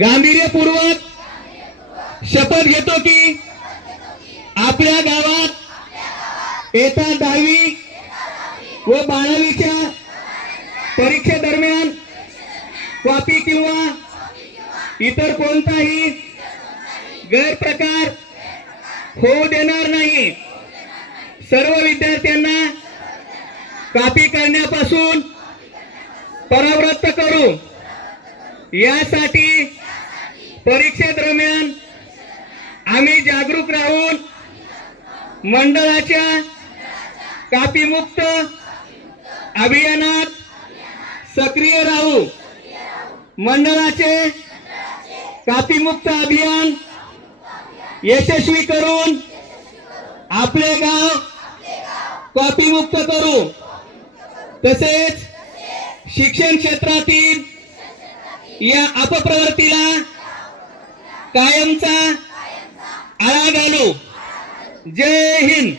गांभीर्यपूर्वक शपथ घेतो की आपल्या गावात इयत्ता 10वी व 12वीच्या परीक्षेदरम्यान कॉपी किंवा इतर कोणताही गैरप्रकार होऊ देणार नाही। सर्व विद्यार्थ्यांना कॉपी करण्यापासून परावृत्त करू। यासाठी परीक्षेदरम्यान आम्ही जागरूक राहून मंडळाच्या कॉपी मुक्त अभियानात सक्रिय राहू। मंडळाचे कॉपी मुक्त अभियान यशस्वी करून आपले गाव कॉपी मुक्त करू। तसेच शिक्षण क्षेत्रातील या अपप्रवृत्तीला कायमचा आळा घालू। जय हिंद।